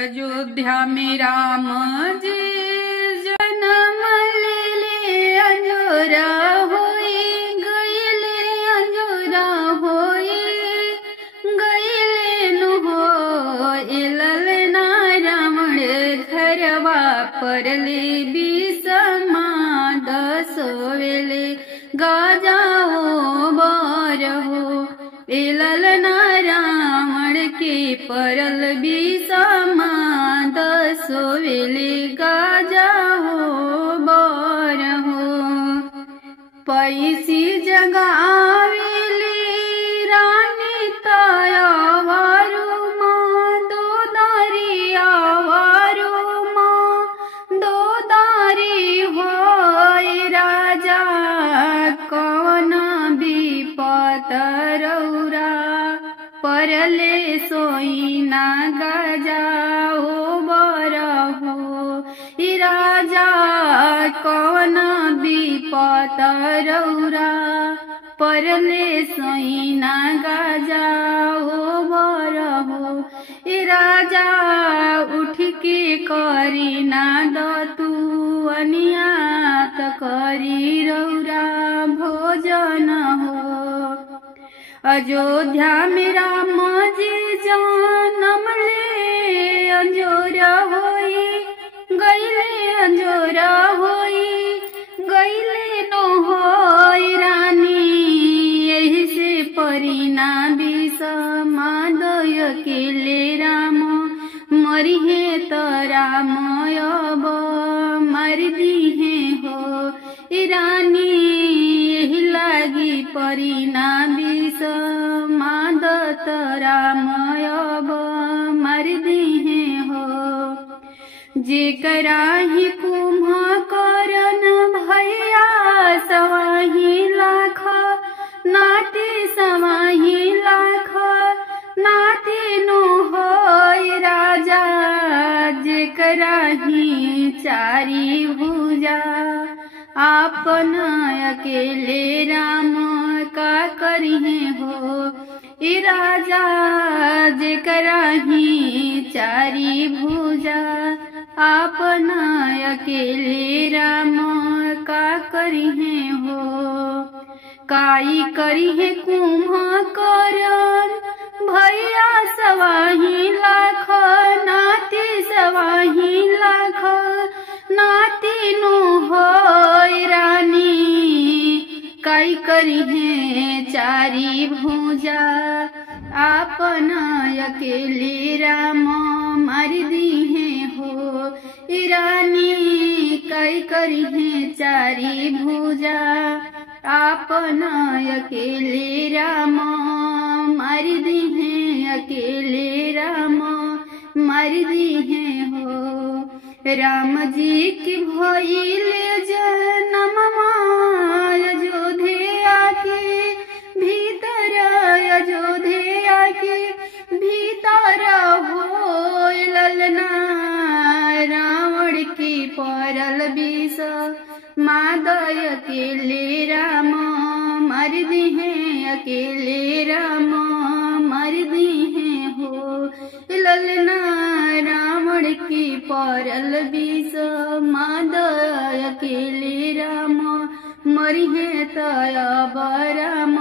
अयोध्या में राम जी जन्म ले अंजोरा होई गईले अंजोरा होई गईले नु हो ललना रावण घरवा परले बिसमा दसोवेले गाजाओ बरहो ललना रावण के परल बिसमा दसोवेले गाजाओ बरहो पैसी जगावेले रानी तयावारू माँ दो दारी आवारू माँ दो दारी होय राजा कौन विपत रौरा परले सोईना गजाओ बरहो राजा कौन विपत रौरा परले सोईना गजाओ बरहो राजा उठ के करी ना दतु अनियात करी रौरा भोजन हो अयोध्या में राम जी जन्म ले अंजोरा होई गईले अंजोरा होई गईले नो होई रानी यही से परिना बिसमा दय केले राम मरी है तो राम अब मर दिहे हो रानी यही लागी परिना बिसमा दत राम अब मर दिहे हो जेकरा ही कुंभकर्ण भैया सवाही लाख नाते सवाही लाख नाते नो होय राजा जेकरा ही चारी भुजा आपन अकेले राम का करिहे हो राजा जेकरा ही चारी भुजा आपन अकेले राम का करिहे हो काई करिहे कुंभकर्ण भैया सवाही लाख नाती सवाही लाख नाती नु होय रानी काई करिहे चारी भुजा आपन अकेले राम मार दिहे हो रानी काई करिहे चारी भुजा आपन अकेले राम मार दिहे अकेले राम मार दिहे हो राम जी की भइले जन्म अयोध्या के भीतर अयोध्या के भीतर हो ललना रावण की परल बिस मादय अकेले राम मर दिहे अकेले राम मर दिहे हो ललना रावण की परल बिस मादय अकेले राम मरिहे तया राम